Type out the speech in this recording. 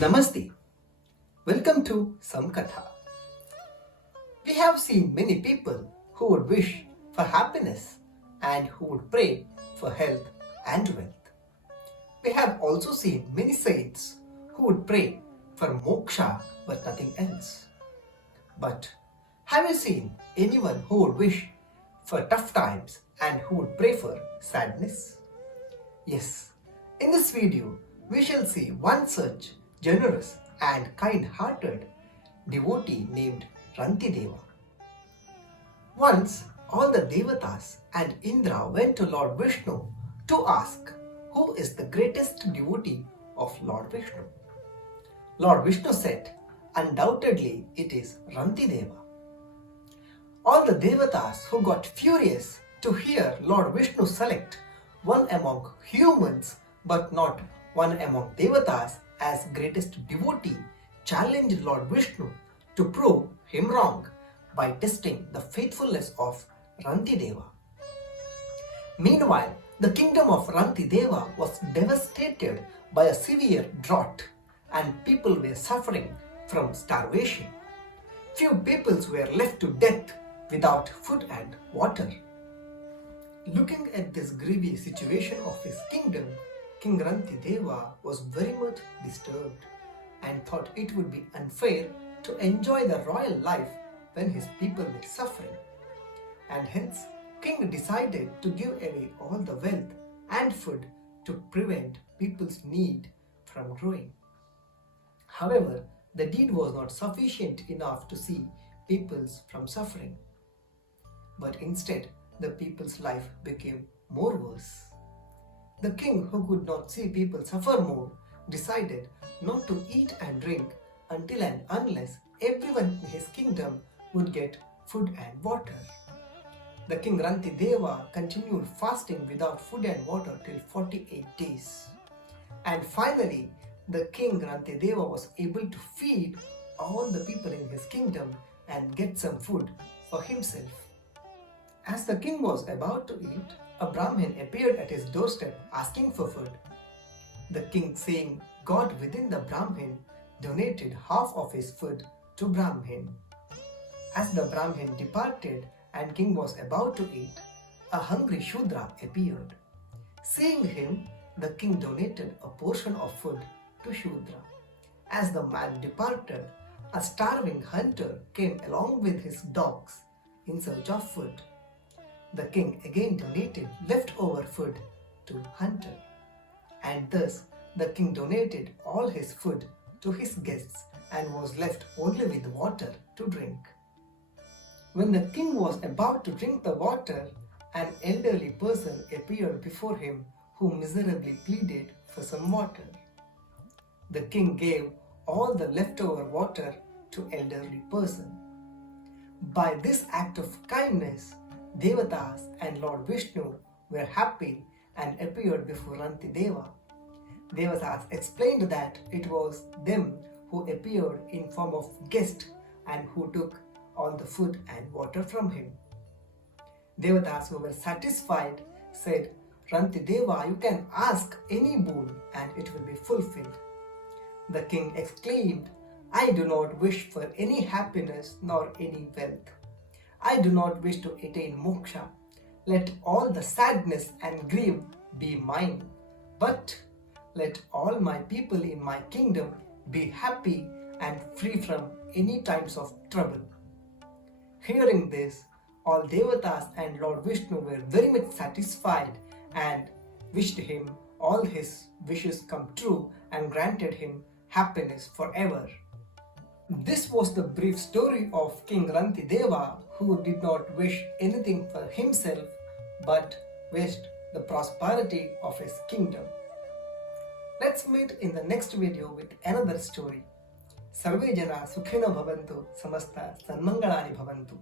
Namaste. Welcome to Samkatha. We have seen many people who would wish for happiness and who would pray for health and wealth. We have also seen many saints who would pray for moksha but nothing else. But have you seen anyone who would wish for tough times and who would pray for sadness? Yes, in this video we shall see one such generous and kind-hearted devotee named Ranti Deva. Once all the Devatas and Indra went to Lord Vishnu to ask who is the greatest devotee of Lord Vishnu. Lord Vishnu said, undoubtedly it is Ranti Deva. All the Devatas who got furious to hear Lord Vishnu select one among humans but not one among Devatas as greatest devotee challenged Lord Vishnu to prove him wrong by testing the faithfulness of Ranti Deva. Meanwhile, the kingdom of Ranti Deva was devastated by a severe drought and people were suffering from starvation. Few peoples were left to death without food and water. Looking at this grievous situation of his kingdom, King Ranti Deva was very much disturbed and thought it would be unfair to enjoy the royal life when his people were suffering. And hence, King decided to give away all the wealth and food to prevent people's need from growing. However, the deed was not sufficient enough to see peoples from suffering. But instead, the people's life became more worse. The king, who could not see people suffer more, decided not to eat and drink until and unless everyone in his kingdom would get food and water. The king Ranti Deva continued fasting without food and water till 48 days. And finally, the king Ranti Deva was able to feed all the people in his kingdom and get some food for himself. As the king was about to eat, a Brahmin appeared at his doorstep asking for food. The king, seeing God within the Brahmin, donated half of his food to Brahmin. As the Brahmin departed and king was about to eat, a hungry Shudra appeared. Seeing him, the king donated a portion of food to Shudra. As the man departed, a starving hunter came along with his dogs in search of food. The king again donated leftover food to hunter, and thus the king donated all his food to his guests and was left only with water to drink. When the king was about to drink the water, an elderly person appeared before him who miserably pleaded for some water. The king gave all the leftover water to elderly person. By this act of kindness, Devatas and Lord Vishnu were happy and appeared before Ranti Deva. Devatas explained that it was them who appeared in form of guest and who took all the food and water from him. Devatas, who were satisfied, said, Ranti Deva, you can ask any boon and it will be fulfilled. The king exclaimed, I do not wish for any happiness nor any wealth. I do not wish to attain moksha. Let all the sadness and grief be mine. But let all my people in my kingdom be happy and free from any times of trouble. Hearing this, all Devatas and Lord Vishnu were very much satisfied and wished him all his wishes come true and granted him happiness forever. This was the brief story of King Ranti Deva, who did not wish anything for himself but wished the prosperity of his kingdom. Let's meet in the next video with another story. Sarve jana sukhina bhavantu, samasta sanmangalani bhavantu.